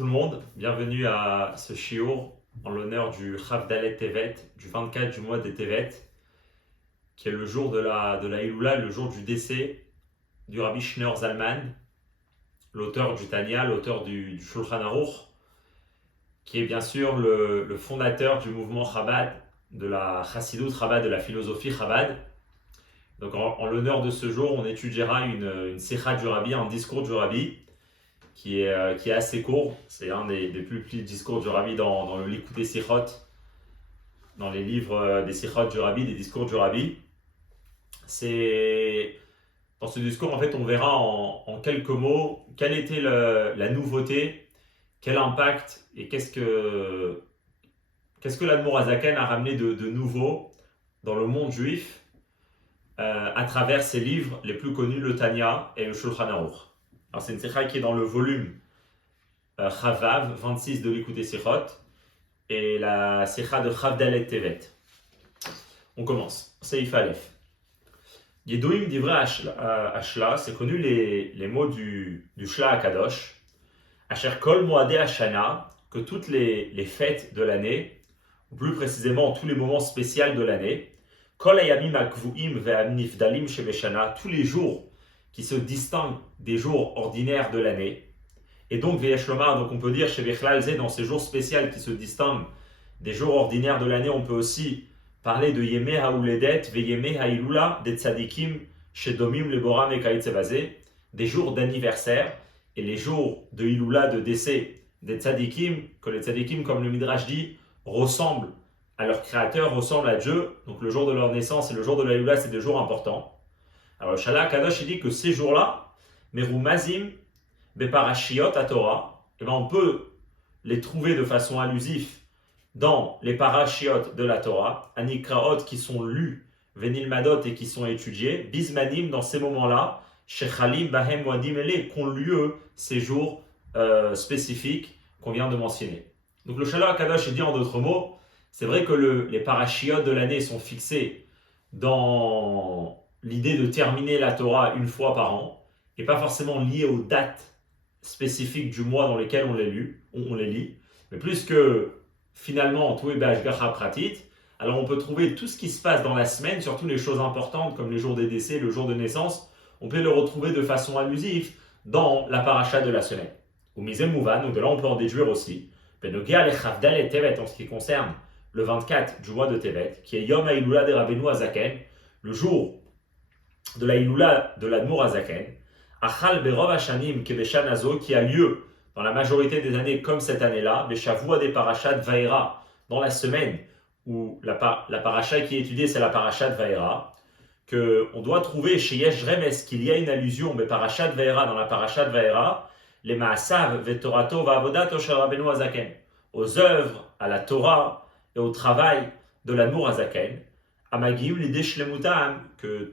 tout le monde, bienvenue à ce shiur en l'honneur du Chav Dalet Tevet, du 24 du mois des Tevet, qui est le jour de la Iloula, le jour du décès du Rabbi Schneur Zalman, l'auteur du Tanya, l'auteur du Shulchan Aruch, qui est bien sûr le fondateur du mouvement Chabad, de la Chassidut Chabad, de la philosophie Chabad. Donc en l'honneur de ce jour, on étudiera une Sikha du Rabbi, un discours du Rabbi, qui est assez court. C'est un des plus petits discours du Rabbi dans le Likutei Sichot, dans les livres des Sichot du Rabbi, des discours du Rabbi. Dans ce discours, en fait, on verra en quelques mots quelle était la nouveauté, quel impact et qu'est-ce que l'Admor Hazaken a ramené de nouveau dans le monde juif à travers ses livres les plus connus, le Tanya et le Shulchan Aruch. Alors c'est une sikha qui est dans le volume Chavav 26 de Likutei Sichot et la sikha de Chav Dalet Tevet. On commence. Seif Aleph. Yeduim divrei Ashla, c'est connu les mots du Shla Akadosh. Asher kol moadei Hashana, que toutes les fêtes de l'année, ou plus précisément tous les moments spéciaux de l'année, kol hayamim hakvuim ve'amnifdalim shebeshana, tous les jours qui se distinguent des jours ordinaires de l'année. Et donc, Veyesh Lomar, donc on peut dire chez Bechlal Zé, dans ces jours spéciaux qui se distinguent des jours ordinaires de l'année, on peut aussi parler de Yemei HaUledet, Veyemei HaIlula, des Tzadikim, chez Domim, Leboram et Kaïtsevazé, des jours d'anniversaire et les jours de Ilula, de décès des Tzadikim, que les Tzadikim, comme le Midrash dit, ressemblent à leur créateur, ressemblent à Dieu. Donc le jour de leur naissance et le jour de la Ilula, c'est des jours importants. Alors le Shala Kadosh, il dit que ces jours-là, Merumazim, Beparashiot à Torah, on peut les trouver de façon allusive dans les parashiot de la Torah, Anikraot qui sont lus, Venilmadot et qui sont étudiés, Bismanim dans ces moments-là, Shechalim, Bahem, Wadim, Ele, qu'ont lieu ces jours spécifiques qu'on vient de mentionner. Donc le Shala Kadosh, il dit en d'autres mots, c'est vrai que les parashiot de l'année sont fixés dans l'idée de terminer la Torah une fois par an, et pas forcément liée aux dates spécifiques du mois dans lesquelles on les lit, mais plus que finalement tout est b'ashgacha pratit, alors on peut trouver tout ce qui se passe dans la semaine, surtout les choses importantes comme les jours des décès, le jour de naissance, on peut le retrouver de façon allusive dans la paracha de la semaine. Ou Mizem Mouvan, donc de là on peut en déduire aussi, Benogia le Chav Dalet Tevet en ce qui concerne le 24 du mois de Tevet, qui est Yom HaIlula de Rabbeinu Hazaken, le jour de la Iloula de l'Admor Hazaken, Achal Berov Hashanim Kebeshan Azo, qui a lieu dans la majorité des années comme cette année-là, Beshavua des Parashat Vaera, dans la semaine où la paracha qui est étudiée, c'est la Parashat Vaera, qu'on doit trouver chez Yesh Remes qu'il y a une allusion, mais Parashat Vaera, dans la Parashat Vaera, les Maasav Vetorato Va'avodato Shel Rabbeinu Hazaken, aux œuvres, à la Torah et au travail de l'Admor Hazaken, Amagim l'idée shlemutam, que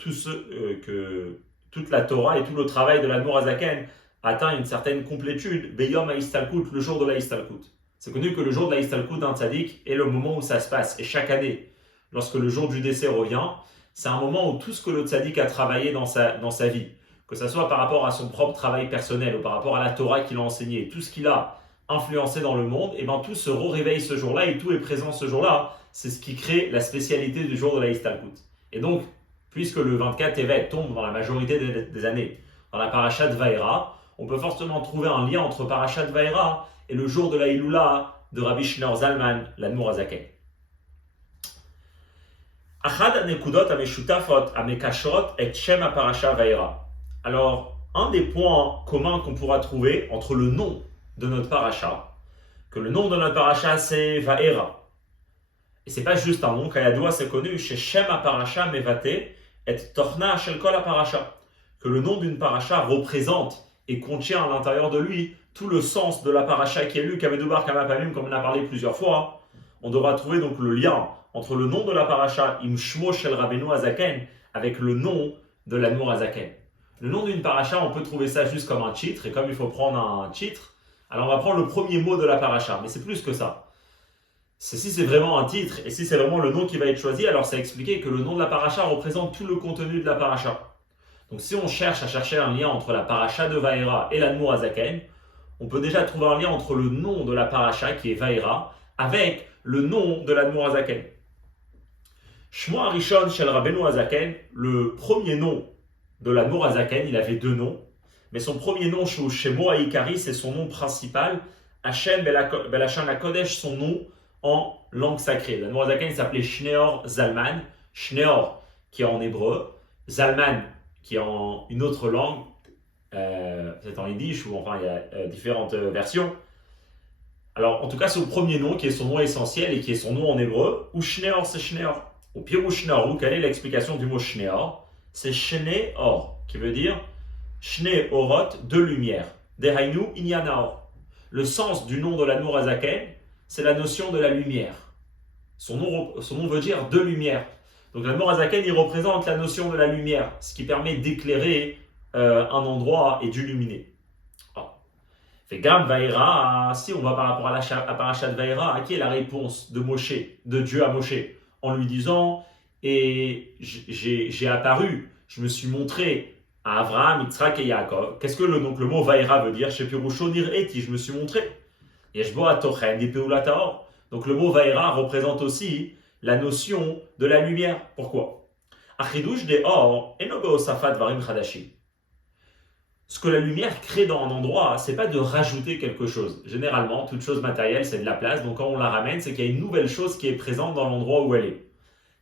toute la Torah et tout le travail de l'Admor Hazaken atteint une certaine complétude, Beyom HaIstalkut, le jour de la Istalkut. C'est connu que le jour de la Istalkut d'un tzaddik est le moment où ça se passe. Et chaque année, lorsque le jour du décès revient, c'est un moment où tout ce que le tzaddik a travaillé dans sa vie, que ce soit par rapport à son propre travail personnel ou par rapport à la Torah qu'il a enseignée, tout ce qu'il a influencé dans le monde, et tout se réveille ce jour-là et tout est présent ce jour-là. C'est ce qui crée la spécialité du jour de la Istalkut. Et donc, puisque le 24 Tevet tombe dans la majorité des années dans la Parashat Vaera, on peut forcément trouver un lien entre Parashat Vaera et le jour de la Iloula de Rabbi Schneur Zalman, l'Admor Hazaken. Achad anekudot ameshutafot amekashrot et shem Parashat Vaera. Alors, un des points communs qu'on pourra trouver entre le nom de notre Parasha, que le nom de notre Parasha c'est Vaera. Et c'est pas juste un nom, Kayadoua c'est connu, chez Shem Parasha Mevate et Tochna Shel Kol Parasha, que le nom d'une Parasha représente et contient à l'intérieur de lui tout le sens de la Parasha qui est lu, Kavedoubar Kamapamim, comme on a parlé plusieurs fois. On devra trouver donc le lien entre le nom de la Parasha, Imshmo Shel Rabbeinu Hazaken, avec le nom de l'Admor Hazaken. Le nom d'une Parasha, on peut trouver ça juste comme un titre, et comme il faut prendre un titre, alors on va prendre le premier mot de la Parasha, mais c'est plus que ça. Si c'est vraiment un titre, et si c'est vraiment le nom qui va être choisi, alors ça expliquait que le nom de la paracha représente tout le contenu de la paracha. Donc si on cherche à chercher un lien entre la paracha de Vaera et l'Admor Hazaken, on peut déjà trouver un lien entre le nom de la paracha, qui est Vaïra, avec le nom de l'Admour Azaken. Shmo Arishon Shel Rabbeinu Azaken, le premier nom de l'Admour Azaken, il avait deux noms, mais son premier nom, Shemo Haïkari, c'est son nom principal, Hashem Belachan HaKodesh, son nom en langue sacrée. L'Admour Azaken s'appelait Shneor Zalman, Shneor qui est en hébreu, Zalman qui est en une autre langue, peut-être en yiddish, ou enfin il y a différentes versions. Alors en tout cas, c'est le premier nom qui est son nom essentiel et qui est son nom en hébreu, ou Shneor, c'est Shneor. Ou Pirou Shneor, ou quelle est l'explication du mot Shneor? C'est Shneor, qui veut dire Shne Orot, de lumière. Dehainu Inyanaor. Le sens du nom de l'Admour Azaken, c'est la notion de la lumière. Son nom veut dire de lumière. Donc l'Admour Azaken, il représente la notion de la lumière, ce qui permet d'éclairer un endroit et d'illuminer. Fait Gam Vaïra, si on va par rapport à la parachat Vaïra, qui est la réponse de Moshe, de Dieu à Moshe, en lui disant, et j'ai apparu, je me suis montré à Avraham, Yitzhak et Yaakov. Qu'est-ce que le mot Vaïra veut dire? Chez Pirusho Nir'eti, je me suis montré. Yeshbo Atochen, des Peulataor. Donc le mot Vaïra représente aussi la notion de la lumière. Pourquoi? Achidush de Or, Enobo Safat Varim Chadashim. Ce que la lumière crée dans un endroit, c'est pas de rajouter quelque chose. Généralement, toute chose matérielle, c'est de la place. Donc quand on la ramène, c'est qu'il y a une nouvelle chose qui est présente dans l'endroit où elle est.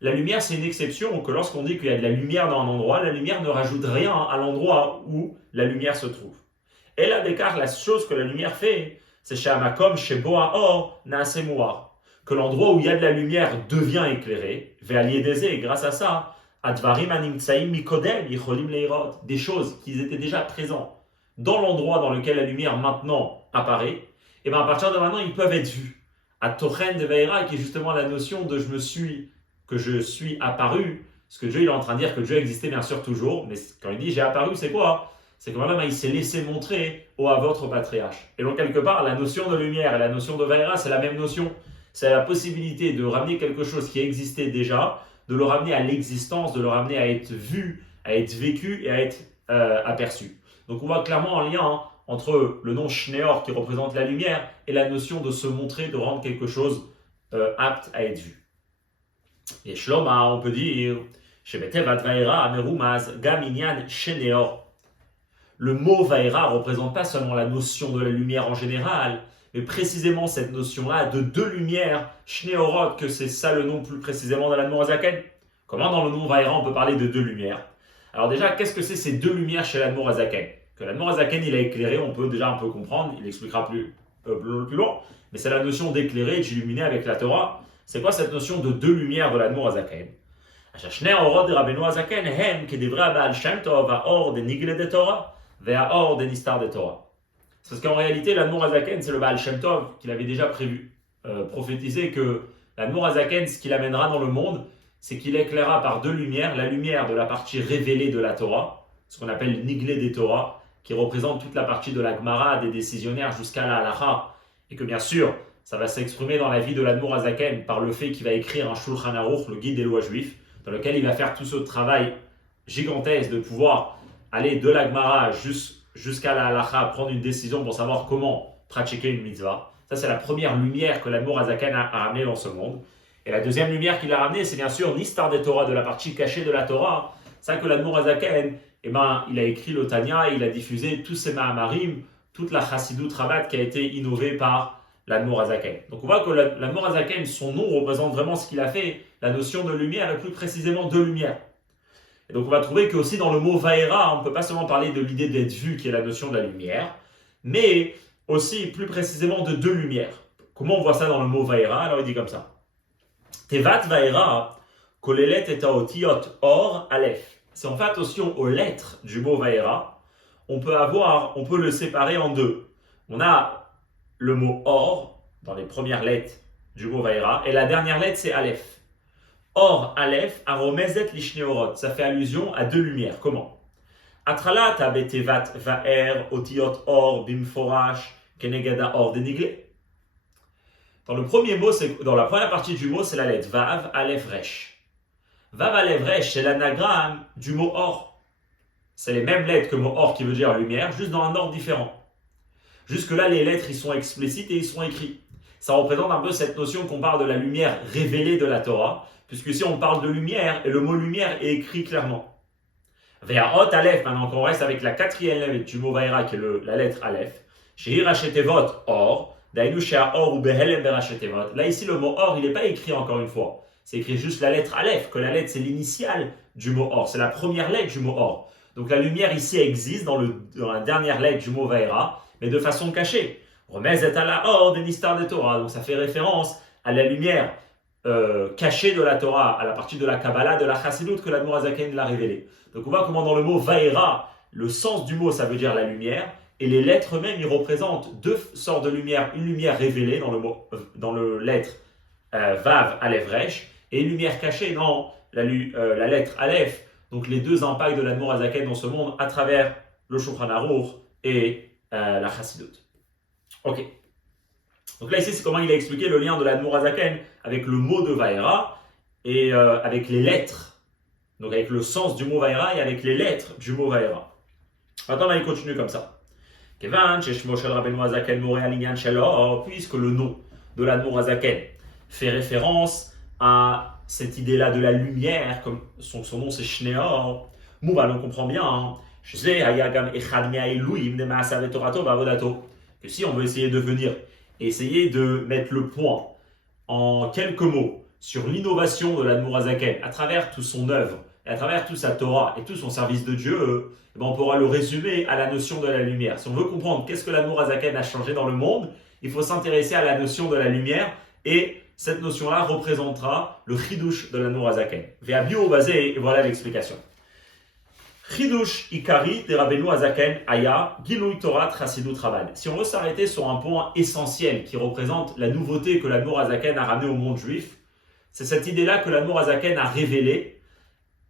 La lumière, c'est une exception, que lorsqu'on dit qu'il y a de la lumière dans un endroit, la lumière ne rajoute rien à l'endroit où la lumière se trouve. Et là, d'écart, la chose que la lumière fait, c'est chez Amakom, chez Boa Or, Naase Mouar. Que l'endroit où il y a de la lumière devient éclairé, Ve'alié Dezé, grâce à ça, Advarim Animtsaim Mikodem, Yicholim Leirot, des choses qui étaient déjà présentes dans l'endroit dans lequel la lumière maintenant apparaît, et bien à partir de maintenant, ils peuvent être vus. À Tochen de Vaïra, qui est justement la notion de que je suis apparu, parce que Dieu il est en train de dire que Dieu existait bien sûr toujours, mais quand il dit j'ai apparu, c'est quoi? C'est que voilà, il s'est laissé montrer à votre patriarche. Et donc quelque part, la notion de lumière et la notion de Vaïra, c'est la même notion. C'est la possibilité de ramener quelque chose qui existait déjà, de le ramener à l'existence, de le ramener à être vu, à être vécu et à être aperçu. Donc on voit clairement un lien entre le nom Shneor qui représente la lumière et la notion de se montrer, de rendre quelque chose apte à être vu. Et Shloma, on peut dire, Shebetevat Vaïra, Amerumaz, Gaminyan, Sheneor. Le mot Vaïra ne représente pas seulement la notion de la lumière en général, mais précisément cette notion-là de deux lumières, Shneorot, que c'est ça le nom plus précisément de l'Admour Azaken. Comment dans le nom Vaïra on peut parler de deux lumières? Alors déjà, qu'est-ce que c'est ces deux lumières chez l'Admour Azaken? Que l'Admour Azaken il a éclairé, on peut déjà un peu comprendre, il expliquera plus loin, mais c'est la notion d'éclairer et d'illuminer avec la Torah. C'est quoi cette notion de deux lumières de l'Admour Azaken? Shne Orot de Rabbeinu Azaken, hem, qui devrait Baal Shem Tov, Or de Nigle de Torah, Vea Or de Nistar de Torah. C'est parce qu'en réalité, l'Admour Azaken, c'est le Baal Shem Tov qu'il avait déjà prophétisé que l'Admour Azaken, ce qu'il amènera dans le monde, c'est qu'il éclairera par deux lumières, la lumière de la partie révélée de la Torah, ce qu'on appelle Nigle des Torah, qui représente toute la partie de la Gemara, des décisionnaires jusqu'à la Halacha, et que bien sûr, ça va s'exprimer dans la vie de l'Admour Azaken par le fait qu'il va écrire un Shulchan Aruch, le guide des lois juifs, dans lequel il va faire tout ce travail gigantesque de pouvoir aller de la Gemara jusqu'à la Halacha, prendre une décision pour savoir comment pratiquer une mitzvah. Ça, c'est la première lumière que l'Admour Azaken a ramenée dans ce monde. Et la deuxième lumière qu'il a ramenée, c'est bien sûr Nistar des Torah, de la partie cachée de la Torah. C'est ça que l'Admour Azaken, il a écrit le Tanya, il a diffusé tous ses Mahamarim, toute la Chassidut Rabat qui a été innovée par l'Admour Azaken. Donc on voit que l'Admour Azaken, son nom représente vraiment ce qu'il a fait, la notion de lumière, et plus précisément de lumière. Et donc on va trouver que aussi dans le mot Vaïra, on ne peut pas seulement parler de l'idée d'être vu, qui est la notion de la lumière, mais aussi plus précisément de deux lumières. Comment on voit ça dans le mot Vaïra? Alors il dit comme ça. Tevat Vaïra, kolelet et taotiot or aleph. C'est en fait attention aux lettres du mot Vaïra, on peut le séparer en deux. On a le mot or dans les premières lettres du mot Vaïra, et la dernière lettre c'est aleph. Or, aleph, aromezet lishneorot, ça fait allusion à deux lumières. Comment? Atrala tabetevat vaer otiot or bimforash kenegada or denigle. Dans le premier mot, dans la première partie du mot, c'est la lettre vav, aleph, resh. Vav, aleph, resh, c'est l'anagramme du mot or. C'est les mêmes lettres que le mot or qui veut dire lumière, juste dans un ordre différent. Jusque-là, les lettres, ils sont explicites et ils sont écrits. Ça représente un peu cette notion qu'on parle de la lumière révélée de la Torah, puisque ici on parle de lumière et le mot lumière est écrit clairement. Ve'ha'ot Aleph, maintenant qu'on reste avec la quatrième lettre du mot Vaïra, qui est la lettre Aleph. Shehi Rachetevot, or, Dainu Shea or ou Behelem Berachetevot. Là, ici, le mot or, il n'est pas écrit encore une fois. C'est écrit juste la lettre Aleph, que la lettre, c'est l'initiale du mot or. C'est la première lettre du mot or. Donc la lumière ici existe dans la dernière lettre du mot Vaïra, mais de façon cachée. Remezet à la or de Nistar de Torah. Donc ça fait référence à la lumière cachée de la Torah, à la partie de la Kabbalah, de la Chassidut que l'Admor Hazaken l'a révélée. Donc on voit comment dans le mot Vaïra, le sens du mot, ça veut dire la lumière, et les lettres mêmes, ils représentent deux sortes de lumière. Une lumière révélée dans le lettre Vav, Aleph, Resh, et une lumière cachée dans la lettre Aleph. Donc les deux impacts de l'Admor Hazaken dans ce monde à travers le Shulchan Aruch et la Chassidut. Ok. Donc là ici c'est comment il a expliqué le lien de l'Admor Hazaken avec le mot de Vaïra et avec les lettres. Donc avec le sens du mot Vaïra et avec les lettres du mot Vaïra. Maintenant il continue comme ça. Puisque le nom de l'Admor Hazaken fait référence à cette idée-là de la lumière, comme son nom c'est Shneor, Mouban, on comprend bien, hein, que si on veut essayer de mettre le point en quelques mots sur l'innovation de l'Admor Hazaken à travers toute son œuvre, et à travers toute sa Torah et tout son service de Dieu, on pourra le résumer à la notion de la lumière. Si on veut comprendre qu'est-ce que l'Admor Hazaken a changé dans le monde, il faut s'intéresser à la notion de la lumière et cette notion-là représentera le chidush de l'Admor Hazaken. Ve'abio basé, et voilà l'explication. Chidush Ikari de Rabbeinu Hazaken Aya Gilui Torah Chassidut Rabban. Si on veut s'arrêter sur un point essentiel qui représente la nouveauté que l'Admor Hazaken a ramenée au monde juif, c'est cette idée-là que l'Admor Hazaken a révélé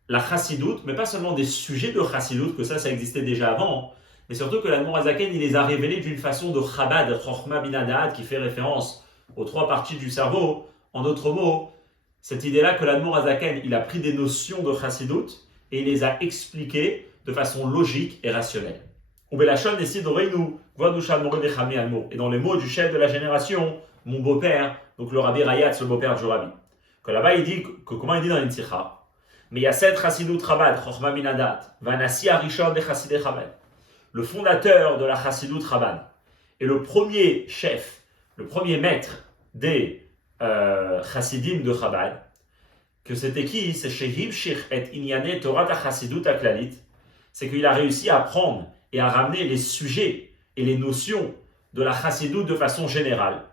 la Chassidut, mais pas seulement des sujets de Chassidut, que ça existait déjà avant, mais surtout que l'Admor Hazaken il les a révélés d'une façon de Chabad, Chochma bin Hadad, qui fait référence aux trois parties du cerveau. En d'autres mots, cette idée-là que l'Admor Hazaken il a pris des notions de Chassidut et il les a expliquées de façon logique et rationnelle. Et dans les mots du chef de la génération, mon beau-père, donc le Rabbi Rayatz, le beau-père du Rabbi, que là-bas il dit, comment il dit dans une sikha, mais il y a sept Chassidut Chabad, Chochma bin Hadad, Vanassi Arishon de Chassidei Chabad, le fondateur de la Chassidut Chabad, et le premier chef, le premier maître des Chassidim de Chabad, que c'était qui? C'est Shehiv Shich et Inyane Torah Chassidut Aklalit, c'est qu'il a réussi à prendre et à ramener les sujets et les notions de la Chassidut de façon générale.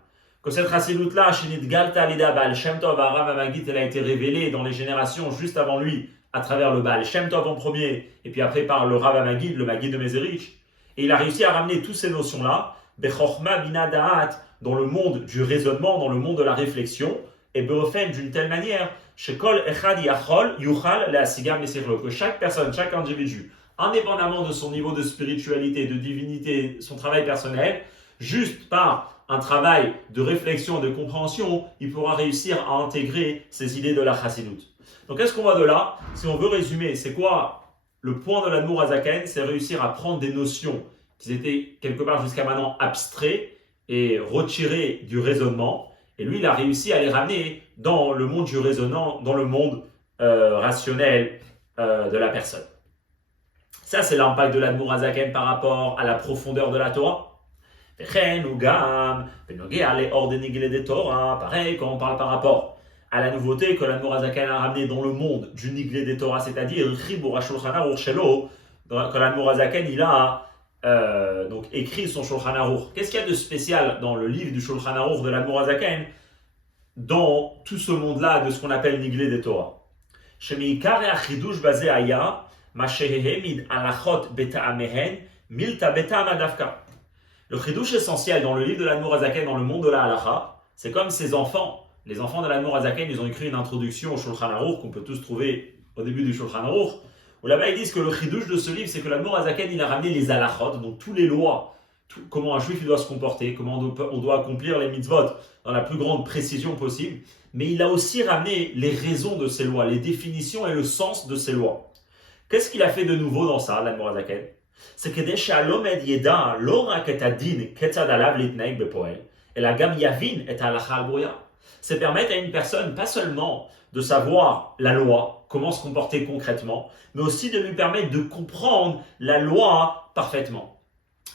Que cette Chassidut-là, Shinit Galta Alida Baal Shem Tov Arav Amagit, elle a été révélée dans les générations juste avant lui, à travers le Baal Shem Tov en premier, et puis après par le Rav Amagid, le Magid de Mezerich. Et il a réussi à ramener toutes ces notions-là, Bechorma Bina Da'at, dans le monde du raisonnement, dans le monde de la réflexion, et Beofen d'une telle manière, Shekol Echad Yachol Yuchal Le'asigam Mesirlo, que chaque personne, chaque individu, indépendamment de son niveau de spiritualité, de divinité, son travail personnel, juste par un travail de réflexion et de compréhension, il pourra réussir à intégrer ces idées de la Chassidut. Donc qu'est-ce qu'on voit de là? Si on veut résumer, c'est quoi le point de l'Admor Hazaken? C'est réussir à prendre des notions qui étaient quelque part jusqu'à maintenant abstraits et retirées du raisonnement, et lui il a réussi à les ramener dans le monde du raisonnant, dans le monde rationnel de la personne. Ça c'est l'impact de l'Admor Hazaken par rapport à la profondeur de la Torah. Pareil, quand on parle par rapport à la nouveauté que l'Admor Hazaken a ramené dans le monde du Niglé des Torah, c'est-à-dire que l'Admor Hazaken il a donc écrit son Shulchan Aruch. Qu'est-ce qu'il y a de spécial dans le livre du Shulchan Aruch de l'Admor Hazaken dans tout ce monde-là de ce qu'on appelle Niglé des Torah? Shemiikar achidush basé aya mashehemid alachot beta'amehen milta beta'amadavka. Le chidouche essentiel dans le livre de l'Admor Hazaken, dans le monde de la halacha, c'est comme ses enfants. Les enfants de l'Admor Hazaken, ils ont écrit une introduction au Shulchan Aruch qu'on peut tous trouver au début du Shulchan Aruch, où là-bas ils disent que le chidouche de ce livre, c'est que l'Admor Hazaken, il a ramené les halachot, donc toutes les lois, comment un juif il doit se comporter, comment on doit accomplir les mitzvot dans la plus grande précision possible, mais il a aussi ramené les raisons de ces lois, les définitions et le sens de ces lois. Qu'est-ce qu'il a fait de nouveau dans ça, l'Admor Hazaken? c'est כדי שהלומד ידע לא רק את הדין כיצד עליו להתנהג בפועל, אלא גם יבין את ההלכה על בוריה. C'est permettre à une personne pas seulement de savoir la loi, comment se comporter concrètement, mais aussi de lui permettre de comprendre la loi parfaitement.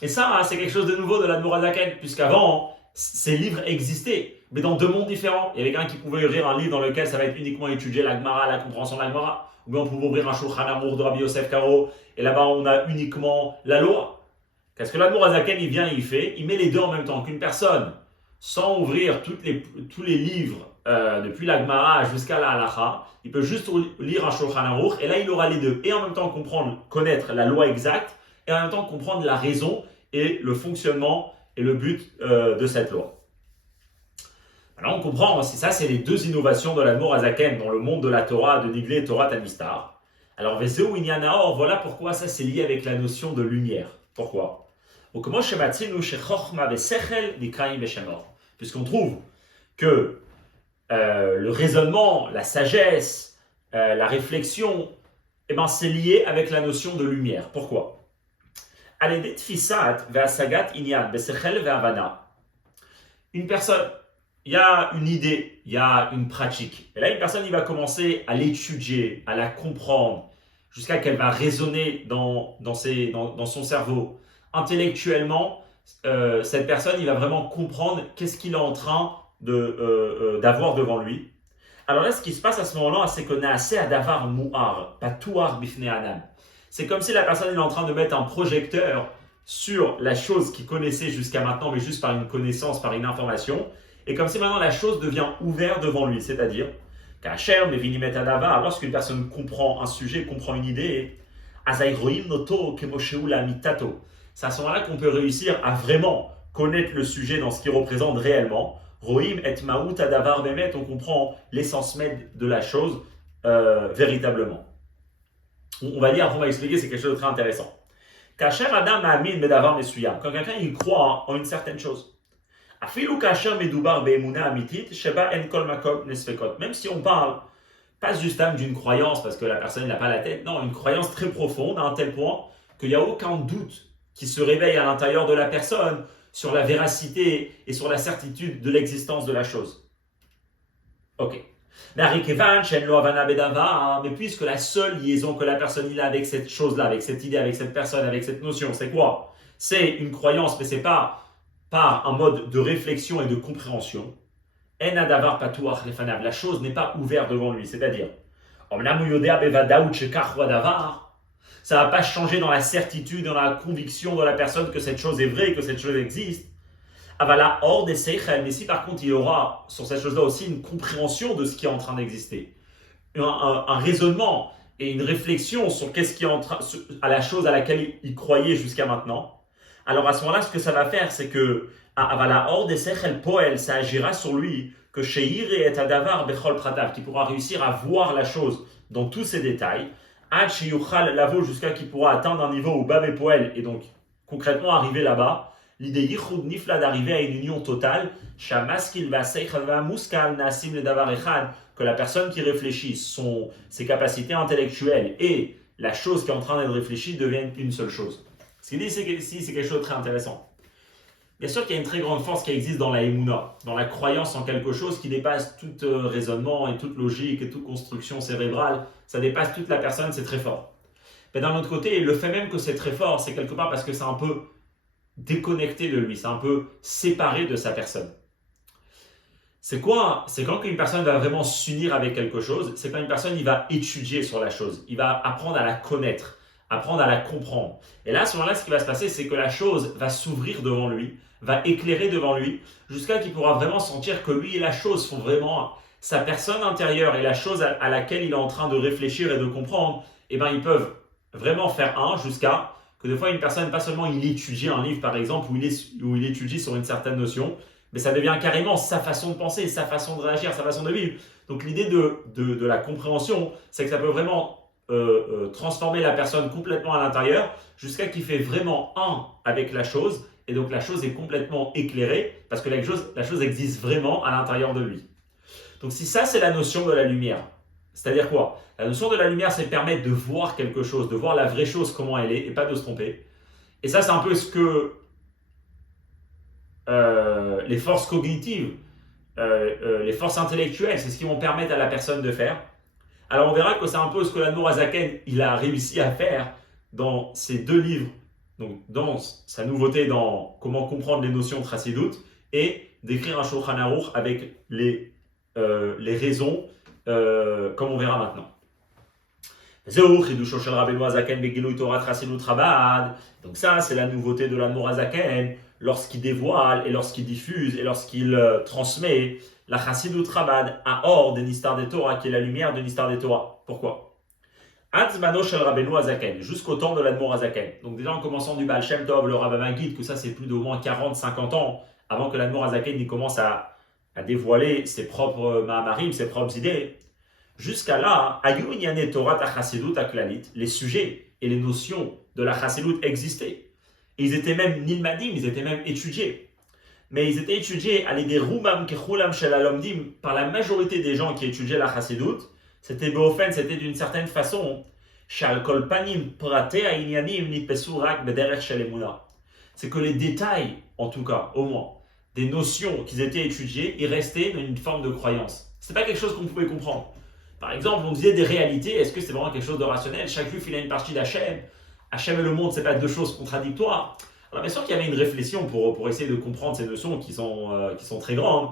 Et ça, c'est quelque chose de nouveau de l'Admor HaZaken, puisqu'avant, ces livres existaient, mais dans deux mondes différents. Il y avait quelqu'un qui pouvait ouvrir un livre dans lequel ça va être uniquement étudier la Gemara, la compréhension de la Gemara, ou bien on pouvait ouvrir un Shulchan Aruch de Rabbi Yosef Karo, et là-bas on a uniquement la loi. Qu'est-ce que l'Admor HaZaken, il vient, il fait, il met les deux en même temps, qu'une personne, sans ouvrir tous les livres, depuis la Gemara jusqu'à la Halacha, il peut juste lire un Shulchan Aruch, et là il aura les deux, et en même temps comprendre, connaître la loi exacte, et en même temps comprendre la raison et le fonctionnement et le but de cette loi. Alors on comprend, ça c'est les deux innovations de l'Admor HaZaken dans le monde de la Torah, de Niglé et Torah Tanistar. Alors Vezeu Inyan Haor, voilà pourquoi ça c'est lié avec la notion de lumière. Pourquoi? Puisqu'on trouve que le raisonnement, la sagesse, la réflexion, eh ben, c'est lié avec la notion de lumière. Pourquoi? Une personne, il y a une idée, il y a une pratique. Et là, une personne, il va commencer à l'étudier, à la comprendre, jusqu'à qu'elle va résonner dans son cerveau. Intellectuellement, cette personne, il va vraiment comprendre qu'est-ce qu'il est en train d'avoir devant lui. Alors là, ce qui se passe à ce moment-là, c'est qu'on a assez à davar mu'ar, pas touar bifne adam. C'est comme si la personne est en train de mettre un projecteur sur la chose qu'il connaissait jusqu'à maintenant, mais juste par une connaissance, par une information. Et comme si maintenant la chose devient ouverte devant lui. C'est-à-dire, lorsqu'une personne comprend un sujet, comprend une idée, c'est à ce moment-là qu'on peut réussir à vraiment connaître le sujet dans ce qu'il représente réellement. Roim et maout adavar bemet, on comprend l'essence même de la chose véritablement. On va dire, on va expliquer, c'est quelque chose de très intéressant. Quand quelqu'un il croit en une certaine chose, même si on parle pas juste d'une croyance parce que la personne n'a pas la tête, non, une croyance très profonde à un tel point qu'il n'y a aucun doute qui se réveille à l'intérieur de la personne sur la véracité et sur la certitude de l'existence de la chose. Ok. Mais puisque la seule liaison que la personne a avec cette chose-là, avec cette idée, avec cette personne, avec cette notion, c'est quoi? C'est une croyance, mais c'est pas par un mode de réflexion et de compréhension. La chose n'est pas ouverte devant lui, c'est-à-dire, ça ne va pas changer dans la certitude, dans la conviction de la personne que cette chose est vraie, que cette chose existe. Mais si par contre il y aura sur cette chose-là aussi une compréhension de ce qui est en train d'exister, un raisonnement et une réflexion sur qu'est-ce qui est en train, à la chose à laquelle il croyait jusqu'à maintenant, alors à ce moment-là, ce que ça va faire, c'est que ça agira sur lui, que Sheir et Adavar Bechol Pratav, qui pourra réussir à voir la chose dans tous ses détails, jusqu'à qu'il pourra atteindre un niveau où Babé Poel, et donc concrètement arriver là-bas. L'idée yichud nifla d'arriver à une union totale, que la personne qui réfléchit, ses capacités intellectuelles et la chose qui est en train d'être réfléchie deviennent une seule chose. Ce qu'il dit ici, c'est quelque chose de très intéressant. Bien sûr qu'il y a une très grande force qui existe dans la émouna, dans la croyance en quelque chose qui dépasse tout raisonnement et toute logique et toute construction cérébrale. Ça dépasse toute la personne, c'est très fort. Mais d'un autre côté, le fait même que c'est très fort, c'est quelque part parce que c'est un peu déconnecté de lui, c'est un peu séparé de sa personne. C'est quoi? C'est quand une personne va vraiment s'unir avec quelque chose, c'est quand une personne il va étudier sur la chose, il va apprendre à la connaître, apprendre à la comprendre. Et là, à ce moment-là, ce qui va se passer, c'est que la chose va s'ouvrir devant lui, va éclairer devant lui, jusqu'à qu'il pourra vraiment sentir que lui et la chose font vraiment sa personne intérieure et la chose à laquelle il est en train de réfléchir et de comprendre, et ben ils peuvent vraiment faire un jusqu'à que des fois une personne, pas seulement il étudie un livre par exemple, où il étudie sur une certaine notion, mais ça devient carrément sa façon de penser, sa façon de réagir, sa façon de vivre. Donc l'idée de la compréhension, c'est que ça peut vraiment transformer la personne complètement à l'intérieur, jusqu'à qu'il fait vraiment un avec la chose, et donc la chose est complètement éclairée, parce que la chose existe vraiment à l'intérieur de lui. Donc si ça c'est la notion de la lumière, c'est-à-dire quoi? La notion de la lumière, c'est permettre de voir quelque chose, de voir la vraie chose, comment elle est, et pas de se tromper. Et ça, c'est un peu ce que les forces cognitives, les forces intellectuelles, c'est ce qui vont permettre à la personne de faire. Alors on verra que c'est un peu ce que l'Admour Azaken il a réussi à faire dans ces deux livres, donc dans sa nouveauté dans comment comprendre les notions de Chassidut et d'écrire un Shulchan Aruch avec les raisons, comme on verra maintenant. Donc ça, c'est la nouveauté de l'Admour Azaken lorsqu'il dévoile et lorsqu'il diffuse et lorsqu'il transmet la Chassidut Chabad à Or de Nistar de Torah, qui est la lumière de Nistar de Torah. Pourquoi? Atzmano Shel Rabbeinu Azaken, jusqu'au temps de l'Admour Azaken. Donc déjà en commençant du Baal Shem Tov, le Rav Magid, que ça c'est plus d'au moins 40-50 ans avant que l'Admour Azaken commence à dévoiler ses propres Mahamarim, ses propres idées. Jusqu'à là, Ayu Inyane Torah Chassidut Aklalit, les sujets et les notions de la Chassidut existaient. Et ils étaient même nilmadim, ils étaient même étudiés. Mais ils étaient étudiés à l'idée Rumam Kechulam Shel Alomdim par la majorité des gens qui étudiaient la Chassidut. C'était Beofen, c'était d'une certaine façon Shal Kol Panim Prate Ainyanim Nitpesu Rak Bederech Shel Emuna. C'est que les détails, en tout cas, au moins, des notions qui étaient étudiées, ils restaient dans une forme de croyance. C'est pas quelque chose qu'on pouvait comprendre. Par exemple, on disait des réalités, est-ce que c'est vraiment quelque chose de rationnel? Chaque juif, il a une partie d'Hachem. Hachem et le monde, c'est pas deux choses contradictoires. Alors bien sûr qu'il y avait une réflexion pour essayer de comprendre ces notions qui sont très grandes.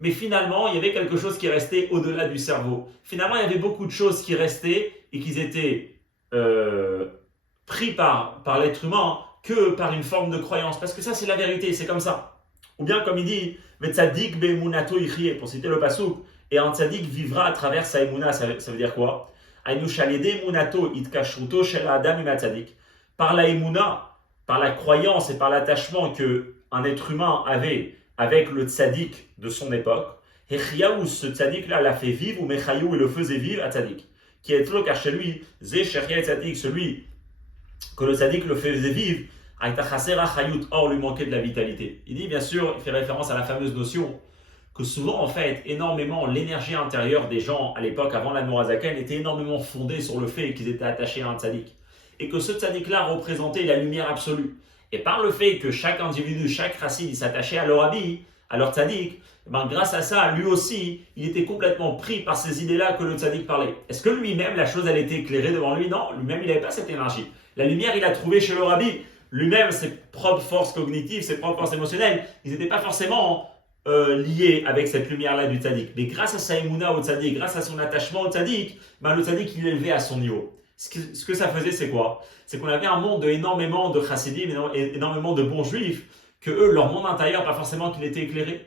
Mais finalement, il y avait quelque chose qui restait au-delà du cerveau. Finalement, il y avait beaucoup de choses qui restaient et qui étaient pris par l'être humain que par une forme de croyance. Parce que ça, c'est la vérité, c'est comme ça. Ou bien, comme il dit, Vetzadik be'emunato yichye, pour citer le pasuk, et un tzaddik vivra à travers sa emuna, ça veut dire quoi? Ainu shalede emunato itkashruto shel adam im tzaddik. Par la emuna, par la croyance et par l'attachement qu'un être humain avait avec le tzaddik de son époque, Hechiaou, ce tzaddik-là, l'a fait vivre, ou Mechayou, il le faisait vivre à tzaddik. Qui est là, car chez lui, Zé Shechia tzaddik, celui que le tzaddik le faisait vivre, Aïta Chasera Chayut, or lui manquait de la vitalité. Il dit, bien sûr, il fait référence à la fameuse notion que souvent, en fait, énormément, l'énergie intérieure des gens à l'époque, avant l'Admour Azaken, était énormément fondée sur le fait qu'ils étaient attachés à un tzaddik. Et que ce tzaddik-là représentait la lumière absolue. Et par le fait que chaque individu, chaque racine, il s'attachait à leur rabbi, à leur tzaddik, ben grâce à ça, lui aussi, il était complètement pris par ces idées-là que le tzaddik parlait. Est-ce que lui-même, la chose, elle était éclirée devant lui? Non, lui-même, il n'avait pas cette énergie. La lumière, il l'a trouvée chez le rabbi. Lui-même, ses propres forces cognitives, ses propres forces émotionnelles, ils n'étaient pas forcément liés avec cette lumière-là du tzaddik. Mais grâce à sa émouna au tzaddik, grâce à son attachement au tzaddik, ben le tzaddik, il l'élevait à son niveau. Ce que ça faisait, c'est quoi? C'est qu'on avait un monde énormément de chassidim, énormément de bons juifs, que eux, leur monde intérieur, pas forcément qu'il était éclairé.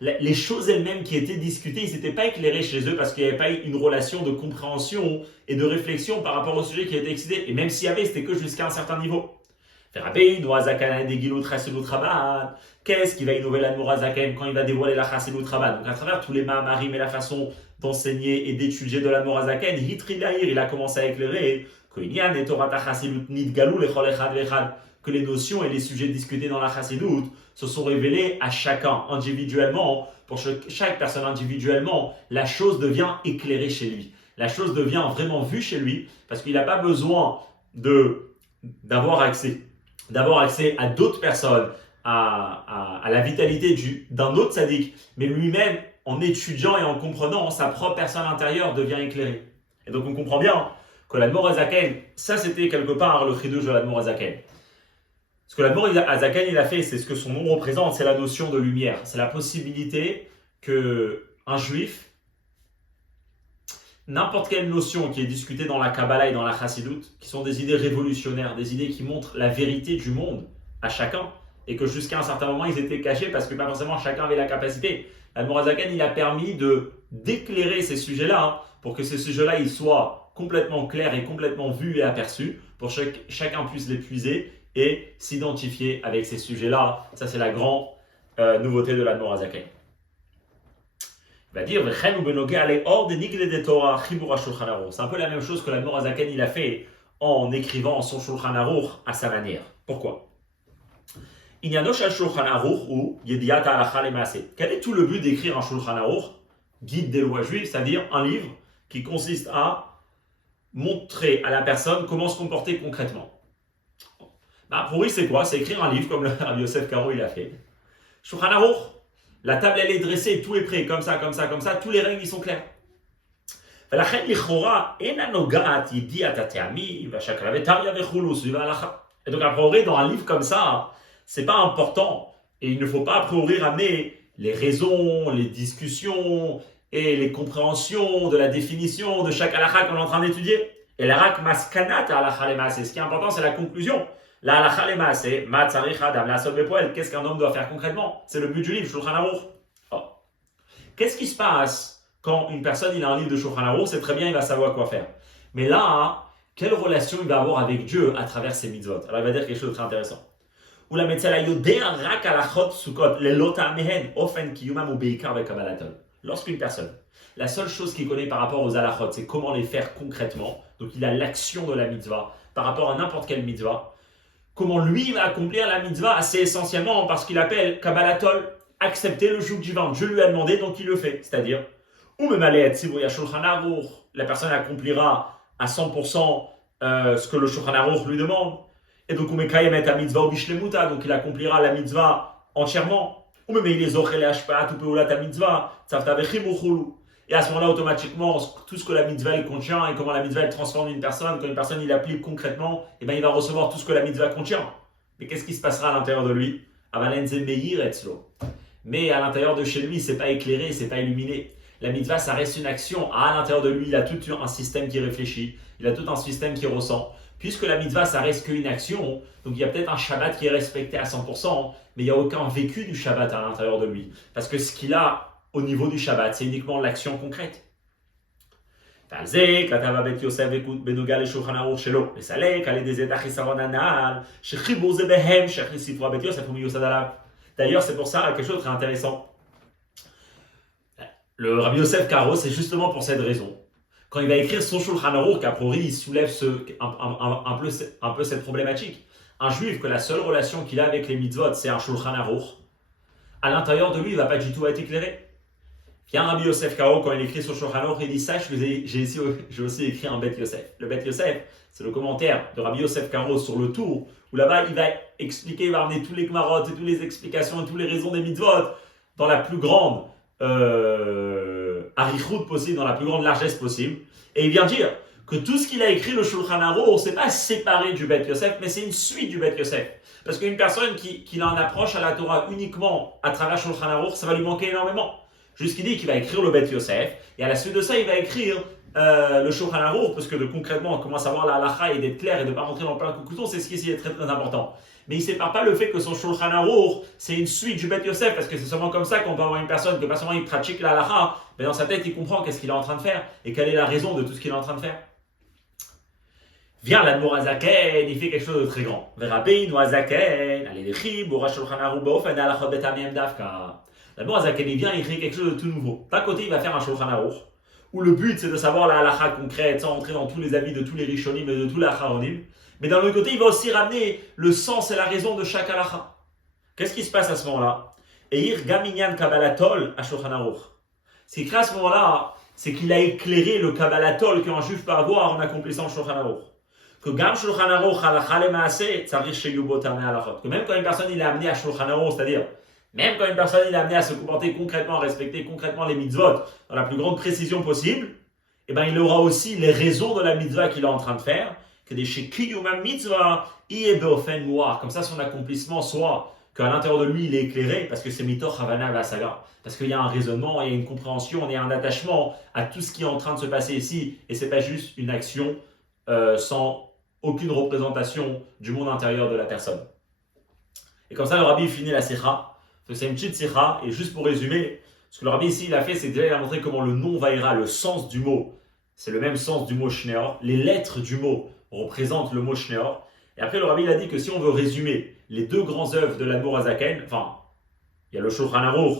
Les choses elles-mêmes qui étaient discutées, ils n'étaient pas éclairés chez eux parce qu'il n'y avait pas une relation de compréhension et de réflexion par rapport au sujet qui était excité. Et même s'il y avait, c'était que jusqu'à un certain niveau. Qu'est-ce qui va innover l'Admour Azaken quand il va dévoiler la Chassidut Chabad? Donc à travers tous les Mahamarim et la façon d'enseigner et d'étudier de l'Admour Azaken, il a commencé à éclairer que les notions et les sujets discutés dans la Chassidut se sont révélés à chacun individuellement. Pour chaque personne individuellement, la chose devient éclairée chez lui. La chose devient vraiment vue chez lui parce qu'il n'a pas besoin d'avoir accès à d'autres personnes, à la vitalité d'un autre tzaddik, mais lui-même, en étudiant et en comprenant, sa propre personne intérieure devient éclairée. Et donc on comprend bien que l'Admour Azaken, ça c'était quelque part le chidouche de l'Admour Azaken. Ce que l'Admour Azaken il a fait, c'est ce que son nom représente, c'est la notion de lumière. C'est la possibilité qu'un juif, n'importe quelle notion qui est discutée dans la Kabbalah et dans la Chassidut, qui sont des idées révolutionnaires, des idées qui montrent la vérité du monde à chacun, et que jusqu'à un certain moment, ils étaient cachés parce que pas forcément chacun avait la capacité. L'Admour Azaken, il a permis d'éclairer ces sujets-là, pour que ces sujets-là, ils soient complètement clairs et complètement vus et aperçus, pour que chacun puisse les puiser et s'identifier avec ces sujets-là. Ça, c'est la grande nouveauté de l'Admour Azaken. Il va dire, c'est un peu la même chose que l'Admour Azaken il a fait en écrivant son Shulchan Aruch à sa manière. Pourquoi? Quel est tout le but d'écrire un Shulchan Aruch, guide des lois juives, c'est-à-dire un livre qui consiste à montrer à la personne comment se comporter concrètement? Ah, pour lui, c'est quoi? C'est écrire un livre comme le Rabbi Yosef Karo il a fait. Shulchan Aruch, la table elle est dressée, tout est prêt, comme ça, comme ça, comme ça, tous les règles ils sont clairs. ולכן לכאורה אינה נוגעת ידיעת הטעמים והשקלא וטריא וכו' סביב ההלכה. Et donc a priori dans un livre comme ça, c'est pas important et il ne faut pas a priori ramener les raisons, les discussions et les compréhensions de la définition de chaque halakha qu'on est en train d'étudier. Et la rak maskanat halakha lema, c'est ce qui est important, c'est la conclusion. La halakha lema, c'est ma tzarich adam la sol bepoel. Qu'est-ce qu'un homme doit faire concrètement? C'est le but du livre, Shulchan Aruch. Oh. Qu'est-ce qui se passe quand une personne il a un livre de Shulchan Aruch? C'est très bien, il va savoir quoi faire. Mais là, quelle relation il va avoir avec Dieu à travers ses mitzvot? Alors il va dire quelque chose de très intéressant. Lorsqu'une personne, la seule chose qu'il connaît par rapport aux halachot, c'est comment les faire concrètement, donc il a l'action de la mitzvah par rapport à n'importe quelle mitzvah, comment lui va accomplir la mitzvah, c'est essentiellement parce qu'il appelle Kabbalatol, accepter le joug divin. Dieu lui a demandé, donc il le fait. C'est-à-dire, la personne accomplira à 100% ce que le Shulchan Aruch lui demande. Et donc, donc il accomplira la mitzvah entièrement. Et à ce moment-là, automatiquement, tout ce que la mitzvah elle contient et comment la mitzvah elle transforme une personne, quand une personne il applique concrètement, et ben, il va recevoir tout ce que la mitzvah contient. Mais qu'est-ce qui se passera à l'intérieur de lui? Mais à l'intérieur de chez lui, c'est pas éclairé, c'est pas illuminé. La mitzvah, ça reste une action. À l'intérieur de lui, il a tout un système qui réfléchit, il a tout un système qui ressent. Puisque la mitzvah, ça reste qu'une action, donc il y a peut-être un Shabbat qui est respecté à 100%, mais il n'y a aucun vécu du Shabbat à l'intérieur de lui. Parce que ce qu'il a au niveau du Shabbat, c'est uniquement l'action concrète. D'ailleurs, c'est pour ça quelque chose de très intéressant. Le Rabbi Yosef Karo, c'est justement pour cette raison. Quand il va écrire son Shulchan Aruch, qu'a priori, il soulève un peu cette problématique. Un juif, que la seule relation qu'il a avec les mitzvot, c'est un Shulchan Aruch, à l'intérieur de lui, il ne va pas du tout être éclairé. Il y a un Rabbi Yosef Karo, quand il écrit son Shulchan Aruch, il dit ça, j'ai aussi écrit un Bet Yosef. Le Bet Yosef, c'est le commentaire de Rabbi Yosef Karo sur le tour, où là-bas, il va expliquer, il va ramener tous les Gmarot, et toutes les explications, et toutes les raisons des mitzvot, dans la plus grande arichut possible, dans la plus grande largesse possible. Et il vient dire que tout ce qu'il a écrit, le Shulchan Aruch, c'est pas séparé du Bet Yosef, mais c'est une suite du Bet Yosef. Parce qu'une personne qui a une approche à la Torah uniquement à travers Shulchan Aruch, ça va lui manquer énormément. Jusqu'il dit qu'il va écrire le Bet Yosef, et à la suite de ça, il va écrire le Shulchan Aruch, parce que concrètement, on commence à voir la halacha et d'être clair et de ne pas rentrer dans plein de conclusions, c'est ce qui est très très important. Mais il ne sépare pas le fait que son Shulchan Aruch, c'est une suite du Bet Yosef, parce que c'est seulement comme ça qu'on peut avoir une personne que pas seulement il pratique la halacha, mais dans sa tête il comprend qu'est-ce qu'il est en train de faire et quelle est la raison de tout ce qu'il est en train de faire. Vient l'Admor Hazaken, il fait quelque chose de très grand. L'Admor Hazaken, il vient, il fait quelque chose de tout nouveau. D'un côté, il va faire un Shulchan Aruch, où le but c'est de savoir la halacha concrète, sans entrer dans tous les avis de tous les Rishonim et de tous les Acharonim. Mais d'un autre côté, il va aussi ramener le sens et la raison de chaque halacha. Qu'est-ce qui se passe à ce moment-là? Eir Gaminyan Kabbalatol à Shulchan Aruch. Ce qui crée à ce moment-là, c'est qu'il a éclairé le Kabbalatol qu'un juif peut avoir en accomplissant le Shulchan Aruch. Que Gam Shulchan Aruch halacha lemaaseh tzarich sheyubo tameh halachot. Que même quand une personne il est amené à Shulchan Aruch, c'est-à-dire même quand une personne il est amené à se comporter concrètement, à respecter concrètement les mitzvot dans la plus grande précision possible, eh ben il aura aussi les raisons de la mitzvah qu'il est en train de faire. Que des shekiyuma mitzvah iye beofen noir. Comme ça, son accomplissement soit qu'à l'intérieur de lui, il est éclairé, parce que c'est mitoch havana vasaga. Parce qu'il y a un raisonnement, il y a une compréhension, il y a un attachement à tout ce qui est en train de se passer ici. Et c'est pas juste une action sans aucune représentation du monde intérieur de la personne. Et comme ça, le rabbi finit la sikha. C'est une petite sikha. Et juste pour résumer, ce que le rabbi ici il a fait, c'est déjà il a montré comment le nom vaïra, le sens du mot, c'est le même sens du mot shneor. Les lettres du mot représente le mot shneor. Et après, le rabbi il a dit que si on veut résumer les deux grands œuvres de l'Admor Hazaken, enfin, il y a le Shulchan Aruch,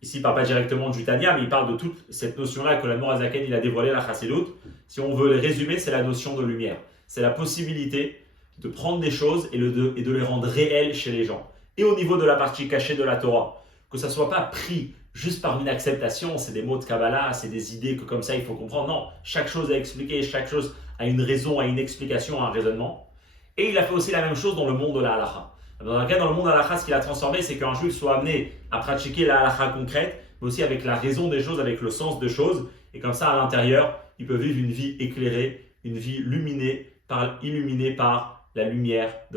ici il ne parle pas directement du Tanya, mais il parle de toute cette notion-là que l'Admor Hazaken il a dévoilé la Chassidut. Si on veut les résumer, c'est la notion de lumière. C'est la possibilité de prendre des choses et de les rendre réelles chez les gens. Et au niveau de la partie cachée de la Torah, que ça ne soit pas pris juste par une acceptation, c'est des mots de Kabbalah, c'est des idées que comme ça il faut comprendre. Non, chaque chose est expliquée, chaque chose a une raison, a une explication, a un raisonnement. Et il a fait aussi la même chose dans le monde de la halakha. Dans le monde de la halakha, ce qu'il a transformé, c'est qu'un juif soit amené à pratiquer la halakha concrète, mais aussi avec la raison des choses, avec le sens des choses. Et comme ça, à l'intérieur, il peut vivre une vie éclairée, une vie illuminée par la lumière de la